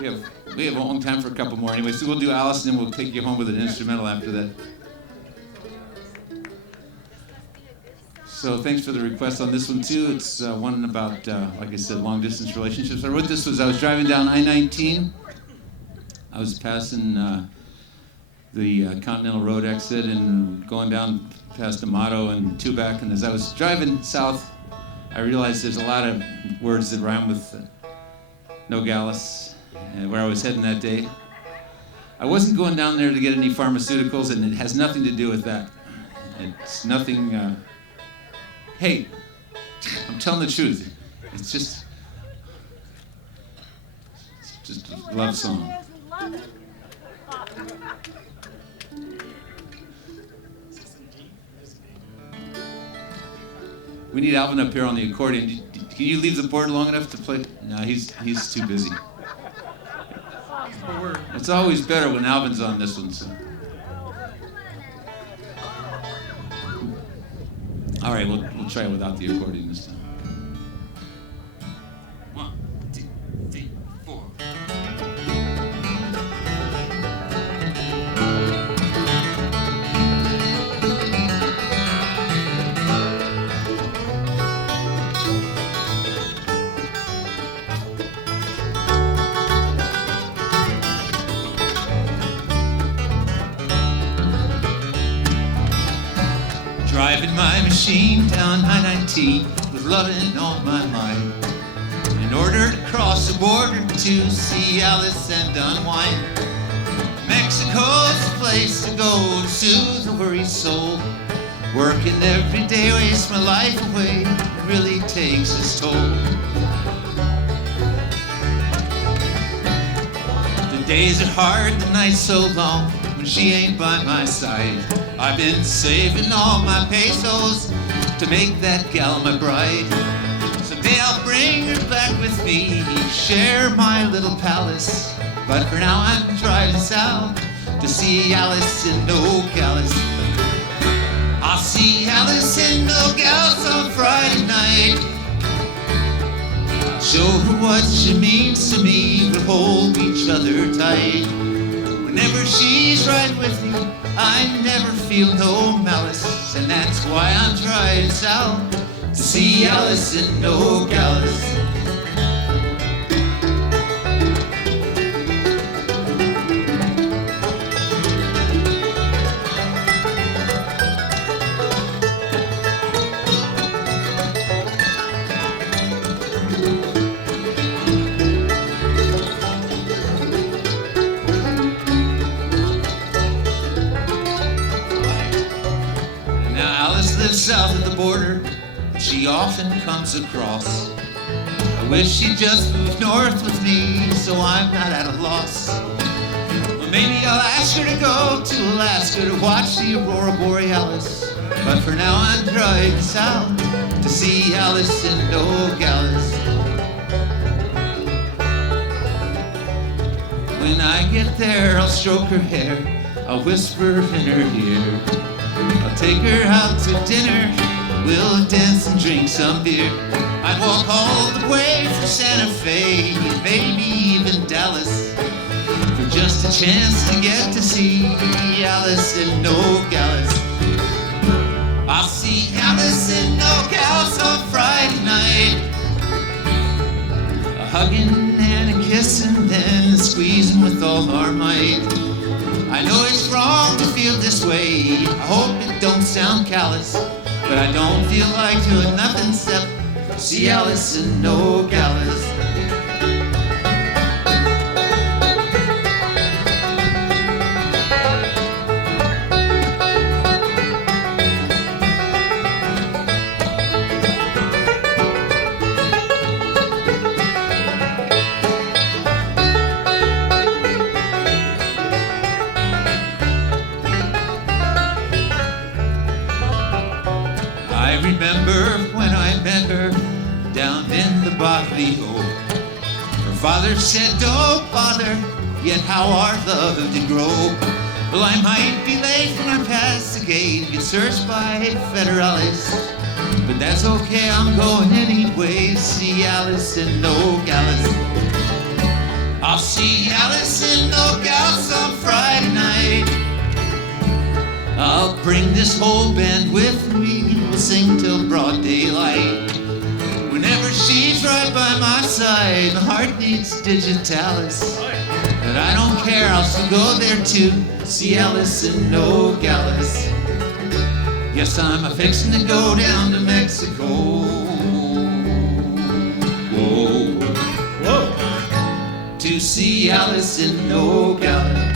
we have a long time for a couple more anyway, so we'll do Alice and then we'll take you home with an instrumental after that. So thanks for the request on this one too. It's one about, like I said, long distance relationships. I wrote this I was driving down I-19. I was passing the Continental Road exit and going down past Amato and Tubac, and as I was driving south, I realized there's a lot of words that rhyme with Nogales, where I was heading that day. I wasn't going down there to get any pharmaceuticals, and it has nothing to do with that. It's nothing, hey, I'm telling the truth. It's just a love song. We need Alvin up here on the accordion. Can you leave the board long enough to play? No, he's too busy. It's always better when Alvin's on this one. So. All right, we'll try it without the accordion this time. 1, 2, 3, 4. Driving my machine down I-19 with loving on my mind. In order to cross the border to see Alice and unwind. Mexico's the place to go to soothe a worried soul. Working every day wastes my life away. It really takes its toll. The days are hard, the nights so long. When she ain't by my side, I've been saving all my pesos to make that gal my bride. Someday I'll bring her back with me, share my little palace. But for now I'm driving south to see Alice in Nogales. I'll see Alice in Nogales on Friday night. I'll show her what she means to me, we'll hold each other tight. Whenever she's right with me, I never feel no malice, and that's why I'm driving south to see Alice in Nogales. South of the border, she often comes across. I wish she'd just moved north with me, so I'm not at a loss. Well, maybe I'll ask her to go to Alaska to watch the aurora borealis. But for now I'm driving south to see Alice in Nogales. When I get there, I'll stroke her hair, I'll whisper in her ear. I'll take her out to dinner, we'll dance and drink some beer. I'd walk all the way from Santa Fe, maybe even Dallas, for just a chance to get to see Alice in Nogales. I'll see Alice in Nogales on Friday night, a hugging and a kissing, then squeezing with all our might. I know it's wrong to feel this way, I hope it don't sound callous, but I don't feel like doing nothing except see Alice in Nogales. Remember when I met her down in the barrio. Her father said, don't bother, yet how our love did grow. Well, I might be late when I'm past the gate, get searched by federales, but that's okay, I'm going anyway, see Alice in Nogales. I'll see Alice in Nogales on Friday night. I'll bring this whole band with me. We'll sing till broad daylight. Whenever she's right by my side, my heart needs digitalis. But I don't care, I'll still go there to see Alice in Nogales. Yes, I'm a-fixin' to go down to Mexico. Whoa. To see Alice in Nogales.